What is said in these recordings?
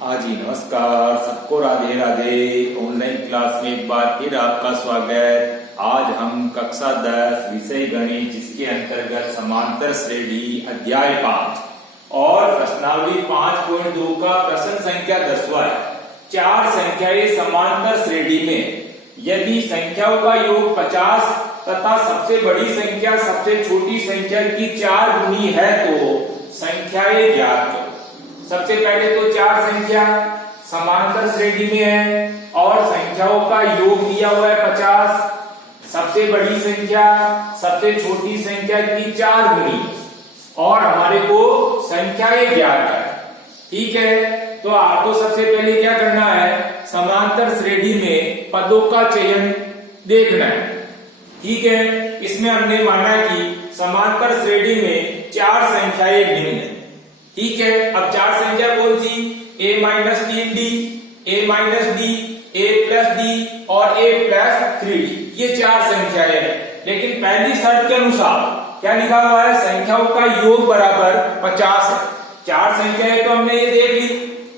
हाँ जी, नमस्कार सबको, राधे राधे। ऑनलाइन क्लास में एक बार फिर आपका स्वागत। आज हम कक्षा 10 विषय गणित जिसके अंतर्गत समांतर श्रेणी अध्याय 5 और प्रश्नावली 5.2 का प्रश्न संख्या 10वां है। चार संख्याएं समांतर श्रेणी में यदि संख्याओं का योग 50 तथा सबसे बड़ी संख्या सबसे छोटी संख्या की 4 गुनी है तो संख्याएं ज्ञात करो। सबसे पहले तो चार संख्या समांतर श्रेणी में है और संख्याओं का योग दिया हुआ है 50, सबसे बड़ी संख्या सबसे छोटी संख्या की 4 गुनी और हमारे को संख्याएं ज्ञात है। ठीक है, तो आपको सबसे पहले क्या करना है, समांतर श्रेणी में पदों का चयन देखना है। ठीक है, इसमें हमने माना कि समांतर श्रेणी में चार संख्याएं निम्न है। ठीक है, अब चार संख्या कौन सी, a-3d, a-d, a+d और a+3d, ये चार संख्याएं हैं। लेकिन पहली शर्त के अनुसार क्या लिखा हुआ है, संख्याओं का योग बराबर 50 है। चार संख्याएं तो हमने ये देख ली।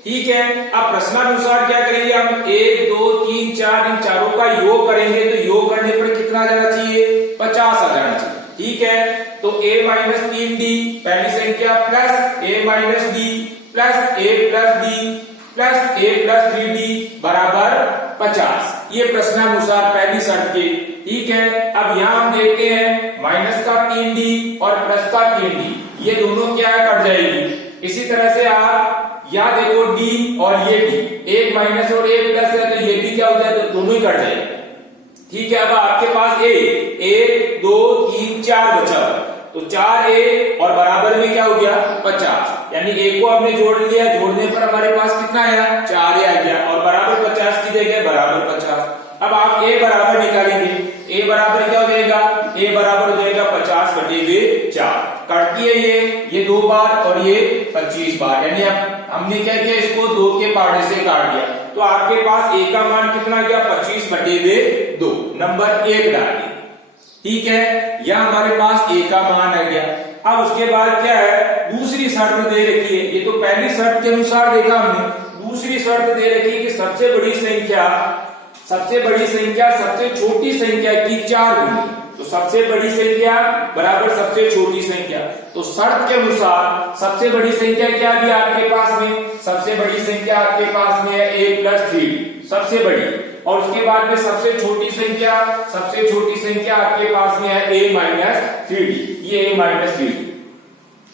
ठीक है, अब प्रश्नानुसार क्या करेंगे, हम 1, 2, 3, 4 इन चारों का योग करेंगे तो योग करने पर कितना आ जाना चाहिए, 50 आ जाना चाहिए। ठीक है, तो a-3d पहली संख्या plus a-d plus a+d plus a+3d बराबर 50, ये प्रश्नानुसार पहली शर्त के। ठीक है, अब यहाँ हम देखते हैं माइनस का 3d और प्लस का 3d, ये दोनों क्या कट जाएगी। इसी तरह से आप यहाँ देखो d और ये d, एक माइनस और एक प्लस है तो ये भी क्या हो जाए, तो दोनों ही कट जाएंगे। ठीक है, अब आपके पास a 1, 2, 3, 4 बचा, तो 4a और बराबर में क्या हो गया 50, यानी a को हमने जोड़ लिया, जोड़ने पर हमारे पास कितना आया, 4a आ गया और बराबर 50 की जगह बराबर 50। अब आप a बराबर निकालेंगे, a बराबर क्या हो जाएगा, a बराबर हो जाएगा 50/4, काटती है ये 2 बार और ये 25 बार, यानी अब हमने क्या किया, इसको 2 के पहाड़े से काट दिया, तो आपके पास a का मान कितना गया, 25/2, नंबर 1 डाल दिया। ठीक है, यह हमारे पास a का मान आ गया। अब उसके बाद क्या है, दूसरी शर्त दे रखी है, ये तो पहली शर्त के अनुसार देखा हमने, दूसरी शर्त दे रखी है कि सबसे बड़ी संख्या सबसे छोटी संख्या की 4 गुनी, तो सबसे बड़ी संख्या बराबर सबसे छोटी संख्या। तो शर्त के अनुसार सबसे बड़ी संख्या क्या भी आपके पास में, सबसे बड़ी संख्या आपके पास में है a+3d, सबसे बड़ी, और उसके बाद में सबसे छोटी संख्या आपके पास में है a-3d, ये a-3d।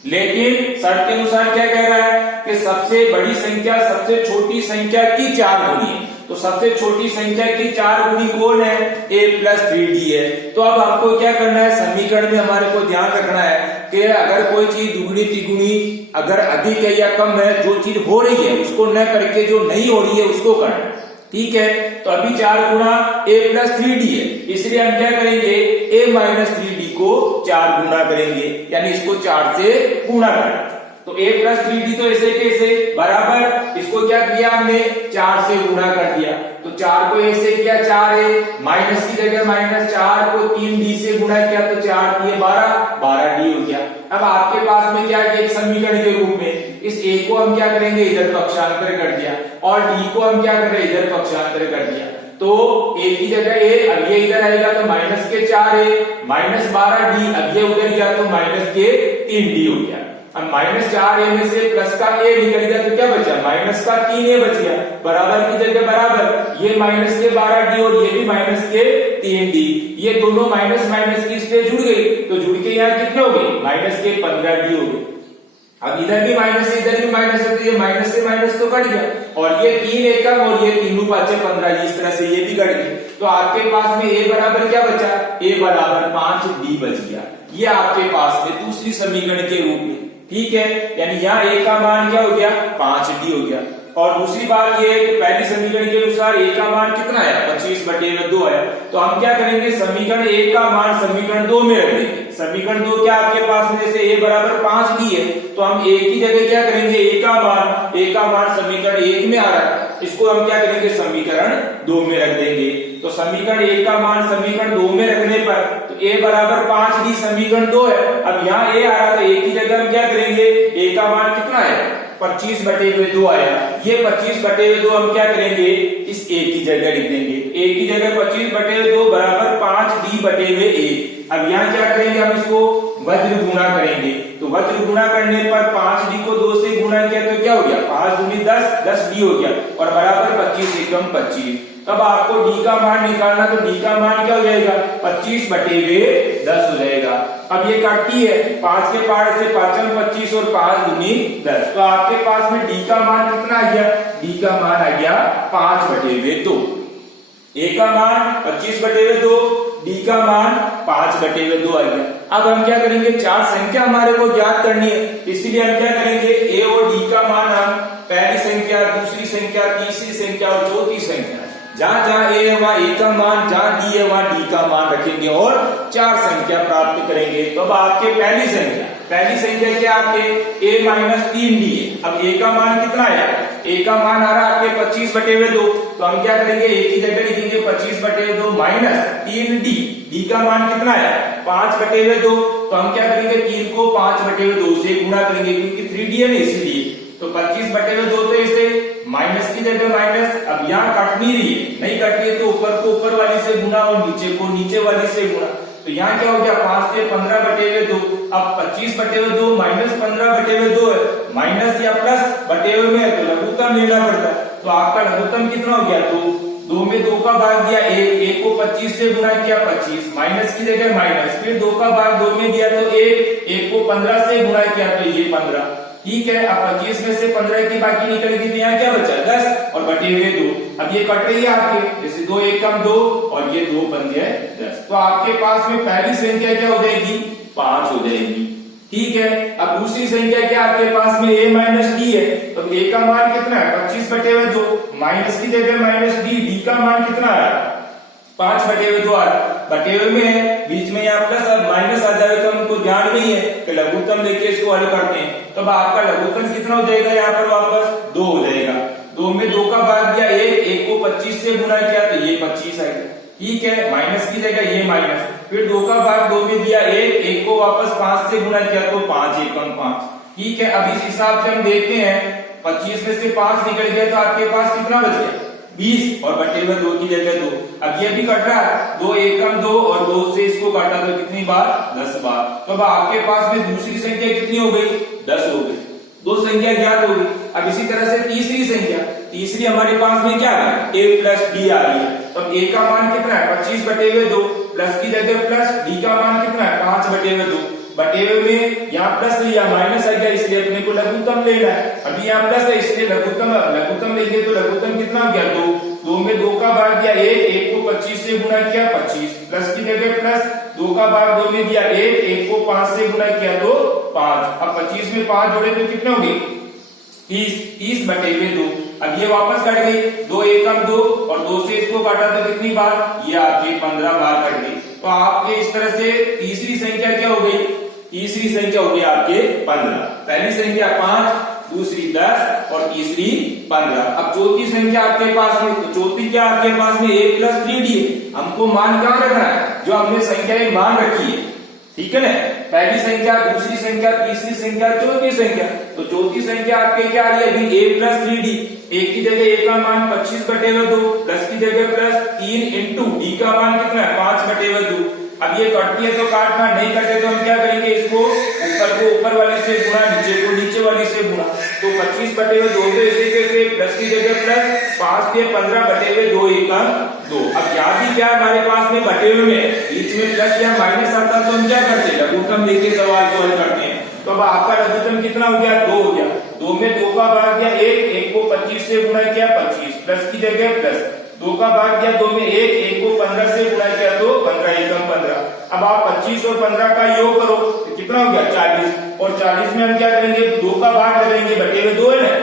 लेकिन शर्त के अनुसार क्या कह रहा है कि सबसे बड़ी संख्या सबसे छोटी संख्या की 4 गुनी है, तो सबसे छोटी संख्या की 4 गुनी कौन है, a+3d है। तो अब आपको क्या करना है, समीकरण में हमारे को ध्यान रखना है कि अगर कोई चीज दुगुनी तिगुनी अगर अधिक है या कम है, जो चीज हो रही है उसको न करके जो नहीं हो रही है उसको करना। ठीक है, तो अभी 4 गुना a+3d है, इसलिए हम क्या करेंगे, a-3d को 4 गुना करेंगे, यानी इसको 4 से गुना करना। तो a+3d तो ऐसे कैसे बराबर, इसको क्या किया हमने, 4 से गुना कर दिया, तो 4 को ऐसे किया 4a, माइनस की जगह माइनस, 4 को 3d से गुना किया तो 4 दिए 12d हो गया। अब आपके पास में क्या है, एक समीकरण के रूप में इस a को हम क्या करेंगे, इधर पक्षांतर कर दिया, और d को हम क्या कर रहे हैं, इधर पक्षांतर कर दिया, तो a की जगह a, अब ये इधर आएगा तो माइनस के 4a माइनस 12d, अब ये उधर गया तो माइनस के 3d हो गया। अब -4a में से प्लस का a निकल गया तो क्या बचा, माइनस का 3a बच गया, बराबर की जगह बराबर, ये माइनस के 12d और ये भी माइनस के 3d, ये दोनों माइनस माइनस की इससे जुड़ गई, तो जुड़ के यहाँ कितने हो गए, माइनस के 15d हो गए। अब इधर भी माइनस है इधर भी माइनस है, तो ये माइनस से माइनस तो कट गया, और ये 3 एकम और ये 3 5 15, इस तरह से ये भी कट गए, तो आपके पास में a बराबर क्या बचा, a बराबर 5d बच गया, ये आपके पास में दूसरी समीकरण के रूप में। ठीक है, यानी यहाँ a का मान क्या हो गया, 5d हो गया। और दूसरी बात ये है कि पहली समीकरण के अनुसार a का मान कितना है, 25/2 है, तो हम क्या करेंगे, समीकरण 1 का मान समीकरण 2 में रख देंगे। समीकरण 2 क्या आपके पास में, जैसे a बराबर 5d है, तो हम a की जगह क्या करेंगे, a का मान समीकरण 1 में आ रहा है, इसको हम क्या करेंगे, समीकरण 2 में रख देंगे। तो समीकरण 1 का मान समीकरण 2 में रखने पर तो a बराबर 5d समीकरण 2 है। अब यहाँ a आ रहा था, a की जगह हम क्या करेंगे, a का मान कितना है 25 बटे हुए 2 आया। ये 25 बटे हुए 2 हम क्या करेंगे, इस a की जगह लिख देंगे। a की जगह 25 बटे हुए 2 बराबर 5d बटे हुए a। अब यहाँ क्या करेंगे, हम इसको वज्र गुणा करेंगे। तो वज्र गुणा करने पर 5d को 2 से गुणा किया तो क्या हो गया, 5 दूनी 10, 10d हो गया और बराबर 25 एकम 25। तब आपको d का मान निकालना, तो d का मान क्या हो जाएगा, 25 बटे हुए 10 हो जाएगा। अब ये काटती है 5 के पार से 5 25 और 5 दूनी 10, तो आपके पास में d का मान कितना आ गया, d का मान आ गया 5 बटे हुए 2। a का मान 25 बटे हुए 2, d का मान 5 बटे हुए 2 आ गया। अब हम क्या करेंगे, चार संख्या हमारे को ज्ञात करनी है, इसलिए हम क्या करेंगे, a और d का मान हम पहली संख्या, दूसरी संख्या, तीसरी संख्या और चौथी संख्या, जहां जहां a है वहां a का मान, जहां d है वहां d का मान रखेंगे और चार संख्या प्राप्त करेंगे। तो अब आपके पहली संख्या क्या आपके a माइनस 3d है। अब a का मान कितना आया, a का मान आ रहा है आपके 25 बटे हुए 2, तो हम क्या करेंगे, a की जगह लिखेंगे 25 बटे हुए 2 माइनस 3d। d का मान कितना आया 5 बटे हुए 2, तो हम क्या करेंगे, 3 को 5 बटे हुए 2 से गुणा करेंगे क्योंकि 3d है ना इसलिए। तो 25 बटे हुए 2 तो इसे माइनस की जगह माइनस, अब यहाँ कट नहीं रही है, नहीं कट रही है तो ऊपर को ऊपर वाली से गुणा और नीचे को नीचे वाली से गुणा। तो यहाँ क्या हो गया, 5 से 15 बटे हुए 2। अब 25 बटे हुए 2 माइनस 15 बटे हुए 2 है, माइनस या प्लस बटे हुए में है तो लघुत्तम लेना पड़ता है। तो आपका लघुत्तम कितना हो गया, 2 में 2 का भाग दिया 1 को 25 से गुणा किया 25, माइनस की जगह माइनस, फिर 2 का भाग 2 में दिया तो 1 को 15 से गुणा किया तो ये 15। ठीक है, अब 25 में से 15 की बाकी निकलेगी तो यहाँ क्या बचा 10 और बटे हुए 2। अब ये कट रही है आपके, जैसे 2 1 कम 2 और ये 2 बन गए 10। तो आपके पास में पहली संख्या क्या हो जाएगी, 5 हो जाएगी। ठीक है, अब दूसरी संख्या क्या आपके पास में a माइनस डी है, तो a का मान कितना है 25 बटे हुए 2, माइनस की जगह माइनस d का मान कितना है 5 बटे हुए 2 आ रहा, बटे हुए में है, बीच में यहाँ प्लस और माइनस आ जाएगा तो हमको ध्यान नहीं है कि लघुत्तम लेके इसको हल करते हैं। तब आपका लघुत्तम कितना हो जाएगा, यहाँ पर वापस 2 हो जाएगा। 2 में 2 का भाग दिया 1 को 25 से गुणा किया तो ये 25 आएगा। ठीक है, माइनस की जगह ये माइनस, फिर 2 का भाग 2 में दिया 1 को वापस 5 से गुणा किया तो 5 एकम 5। ठीक है, अब इस हिसाब से हम देखते हैं 25 में से 5 निकल गया तो आपके पास कितना बच गया 20 और बटे हुए 2 की जगह 2। अब ये भी कट रहा है, 2 एकम 2 और 2 से इसको काटा तो कितनी बार 10 बार। तो अब आपके पास में दूसरी संख्या कितनी हो गई 10 हो गई, 2 संख्या ज्ञात हो गई। अब इसी तरह से तीसरी संख्या, तीसरी हमारे पास में क्या है a प्लस डी आ रही है। तो a का मान कितना है 25 बटे हुए 2, प्लस की जगह प्लस, d का मान कितना है 5 बटे हुए 2, बटे हुए में यहाँ प्लस या माइनस आ गया इसलिए अपने को लघुत्तम लेना है। अभी यहाँ प्लस है इसलिए लघुत्तम लेंगे तो लघुत्तम कितना हो गया 2 में 2 का भाग दिया 1 को 25 से गुणा किया 25, प्लस की जगह प्लस, 2 का भाग 2 में दिया 1 को 5 से गुणा किया तो 5। अब 25 में 5 जोड़े तो कितने हो गए 30 बटे हुए 2। अब ये वापस कट गई, 2 एकम 2 और 2 से इसको काटा तो कितनी बार, ये आपके 15 बार कट गई। तो आपके इस तरह से तीसरी संख्या क्या हो गई, तीसरी संख्या हो गई आपके 15। पहली संख्या 5, दूसरी 10 और तीसरी 15। अब चौथी संख्या आपके पास में, तो चौथी क्या आपके पास में a प्लस 3d है। हमको मान कहाँ रखना है, जो हमने संख्या में मान रखी है। ठीक है ना, पहली संख्या, दूसरी संख्या, तीसरी संख्या, चौथी संख्या। तो चौथी संख्या आपके क्या आ रही है अभी a प्लस 3d, a की जगह a का मान 25 बटे हुए 2, प्लस की जगह प्लस 3 इंटू d का मान कितना है 5 बटे हुए 2। अब ये कटती है तो काटना, नहीं कटे तो हम क्या करेंगे, इसको ऊपर को ऊपर वाली से गुणा, नीचे को नीचे वाली से गुणा। तो 25 बटे हुए 2 तो इसी कैसे, प्लस की जगह प्लस, 5 से 15 बटे हुए 2 एकम 2। अब यहाँ भी क्या हमारे पास में बटे हुए में बीच में प्लस या माइनस आता तो हम क्या करते हैं, लघुत्तम लेके सवाल को हल करते हैं। तो अब आपका लघुत्तम कितना हो गया 2 हो गया, 2 में 2 का भाग दिया 1 को 25 से गुणा किया 25, प्लस की जगह प्लस, 2 का भाग दिया 2 में 1 को 15 से गुणा किया तो 15 एकम 15। अब आप 25 और 15 का योग करो तो कितना हो गया 40, और 40 में हम क्या करेंगे 2 का भाग लगाएंगे, बटे हुए 2 है ना,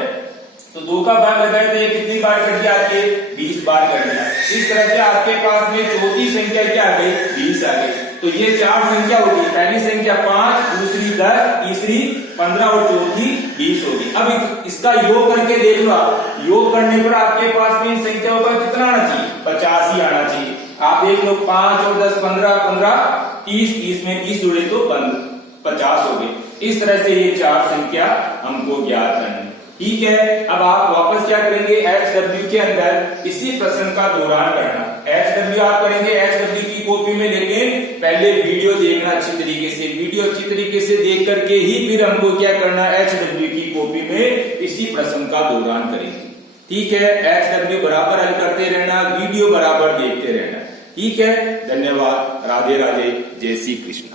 तो 2 का भाग लगाए तो ये कितनी बार कट गया आपके 20 बार कट गया। इस तरह से आपके पास में चौथी संख्या क्या आ गई 20 आ गई। तो ये चार संख्या होगी, पहली संख्या 5, दूसरी 10, तीसरी 15 और चौथी 20 होगी। अब इसका योग करके देख लो, योग करने पर आपके पास में इन संख्याओं का कितना आना चाहिए 85 आना चाहिए। आप देख लो 5 और 10 15, 15 30, 30 में 20 जुड़े तो 50 हो गए। इस तरह से ये चार संख्या हमको ज्ञात करनी। ठीक है, अब आप वापस क्या करेंगे, HW के अंदर इसी प्रश्न का दोहरान करना। HW आप करेंगे HW की कॉपी में, लेकिन पहले वीडियो देखना अच्छी तरीके से, वीडियो अच्छी तरीके से देख करके ही फिर हमको क्या करना, HW की कॉपी में इसी प्रश्न का दोहरान करेंगे। ठीक है, HW बराबर हल करते रहना, वीडियो बराबर देखते रहना। ठीक है, धन्यवाद, राधे राधे, जय श्री कृष्ण।